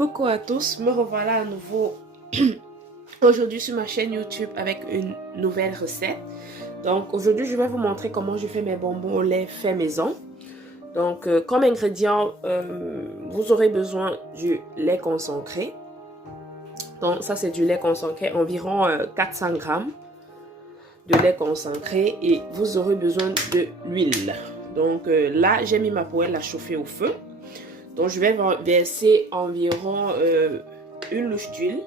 Coucou à tous, me revoilà à nouveau aujourd'hui sur ma chaîne YouTube avec une nouvelle recette. Donc aujourd'hui je vais vous montrer comment je fais mes bonbons au lait fait maison. Donc comme ingrédient, vous aurez besoin du lait concentré. Donc ça c'est du lait concentré, environ 400 grammes de lait concentré, et vous aurez besoin de l'huile. Donc là j'ai mis ma poêle à chauffer au feu. Donc je vais verser environ une louche d'huile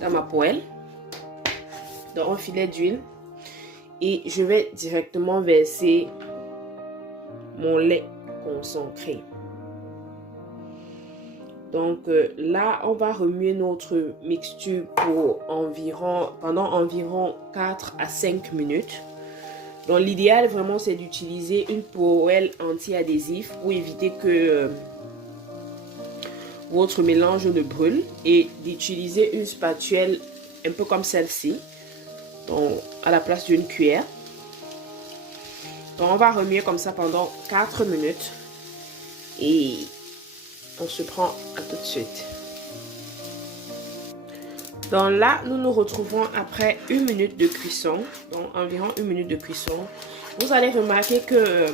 dans ma poêle, dans un filet d'huile, et je vais directement verser mon lait concentré. Donc là on va remuer notre mixture pour pendant environ 4 à 5 minutes. Donc l'idéal vraiment c'est d'utiliser une poêle anti-adhésif pour éviter que votre mélange ne brûle, et d'utiliser une spatule un peu comme celle-ci, à la place d'une cuillère. Donc on va remuer comme ça pendant 4 minutes et on se prend à tout de suite. Donc là, nous nous retrouvons après 1 minute de cuisson, donc environ 1 minute de cuisson. Vous allez remarquer que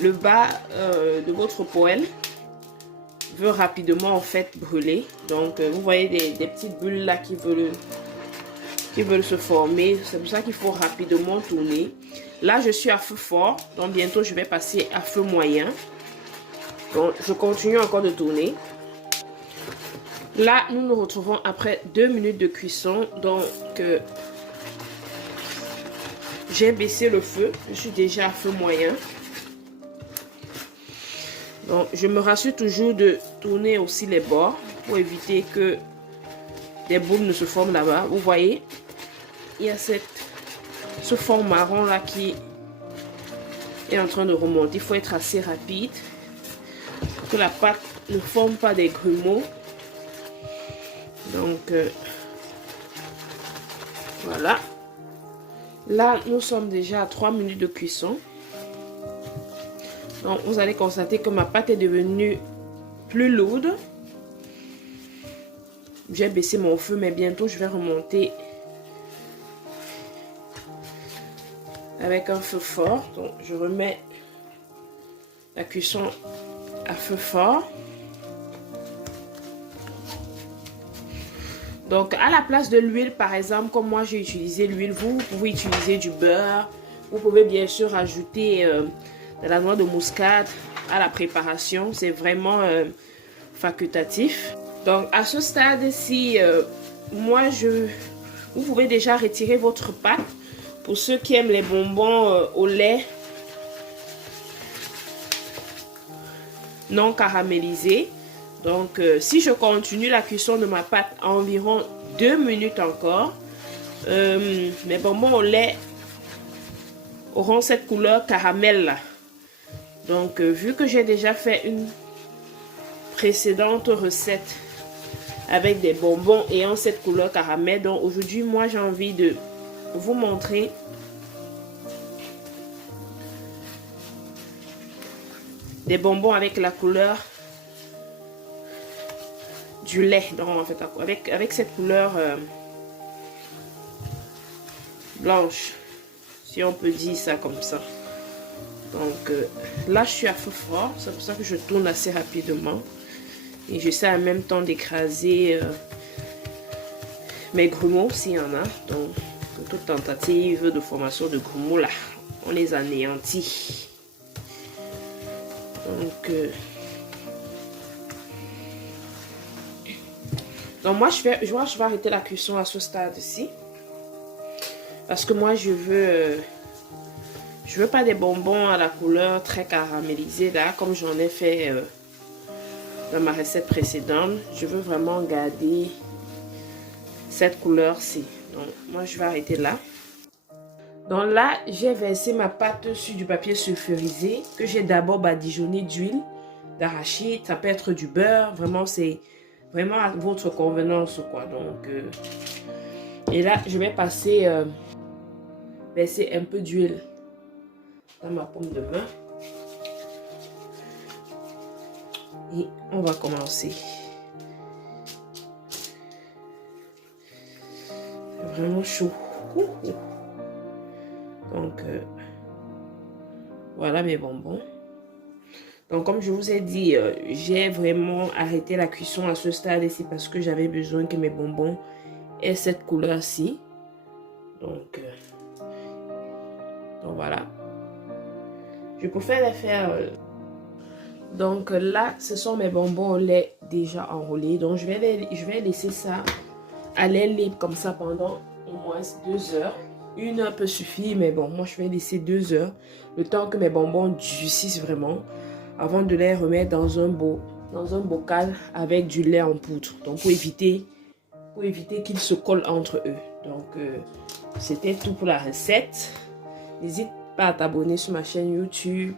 le bas de votre poêle veut rapidement en fait brûler. Donc vous voyez des petites bulles là qui veulent se former. C'est pour ça qu'il faut rapidement tourner. Là, je suis à feu fort, donc bientôt je vais passer à feu moyen. Donc je continue encore de tourner. Là, nous nous retrouvons après 2 minutes de cuisson. Donc, j'ai baissé le feu. Je suis déjà à feu moyen. Donc, je me rassure toujours de tourner aussi les bords pour éviter que des boules ne se forment là-bas. Vous voyez, il y a ce fond marron là qui est en train de remonter. Il faut être assez rapide pour que la pâte ne forme pas des grumeaux. Donc voilà, là nous sommes déjà à 3 minutes de cuisson. Donc vous allez constater que ma pâte est devenue plus lourde. J'ai baissé mon feu, mais bientôt je vais remonter avec un feu fort. Donc je remets la cuisson à feu fort. Donc à la place de l'huile, par exemple, comme moi j'ai utilisé l'huile, vous pouvez utiliser du beurre. Vous pouvez bien sûr ajouter de la noix de muscade à la préparation. C'est vraiment facultatif. Donc à ce stade-ci, vous pouvez déjà retirer votre pâte. Pour ceux qui aiment les bonbons au lait non caramélisés. Donc, si je continue la cuisson de ma pâte à environ 2 minutes encore, mes bonbons au lait auront cette couleur caramel là. Donc, vu que j'ai déjà fait une précédente recette avec des bonbons ayant cette couleur caramel, donc aujourd'hui, moi, j'ai envie de vous montrer des bonbons avec la couleur du lait, donc en fait avec cette couleur blanche, si on peut dire ça comme ça. Donc là je suis à feu fort, c'est pour ça que je tourne assez rapidement, et j'essaie en même temps d'écraser mes grumeaux s'il y en a. Donc toute tentative de formation de grumeaux là, on les anéantit. Donc moi je vais arrêter la cuisson à ce stade-ci, parce que moi je veux pas des bonbons à la couleur très caramélisée là, comme j'en ai fait dans ma recette précédente. Je veux vraiment garder cette couleur-ci. Donc moi je vais arrêter là. Donc là j'ai versé ma pâte sur du papier sulfurisé que j'ai d'abord badigeonné d'huile d'arachide. Ça peut être du beurre, vraiment c'est vraiment à votre convenance quoi. Donc et là je vais verser un peu d'huile dans ma pomme de main. Et on va commencer. C'est vraiment chaud. Donc, voilà mes bonbons. Donc, comme je vous ai dit, j'ai vraiment arrêté la cuisson à ce stade. Et c'est parce que j'avais besoin que mes bonbons aient cette couleur-ci. Donc, voilà. Je préfère les faire... Donc là, ce sont mes bonbons au lait déjà enroulés. Donc je vais laisser ça à l'air libre comme ça pendant au moins 2 heures. 1 heure peut suffire, mais bon, moi je vais laisser 2 heures. Le temps que mes bonbons durcissent vraiment. Avant de les remettre dans un bocal avec du lait en poudre. Donc pour éviter qu'ils se collent entre eux. Donc c'était tout pour la recette. N'hésite pas à t'abonner sur ma chaîne YouTube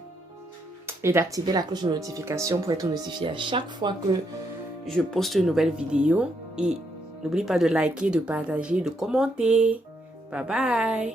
et d'activer la cloche de notification pour être notifié à chaque fois que je poste une nouvelle vidéo. Et n'oublie pas de liker, de partager, de commenter. Bye bye.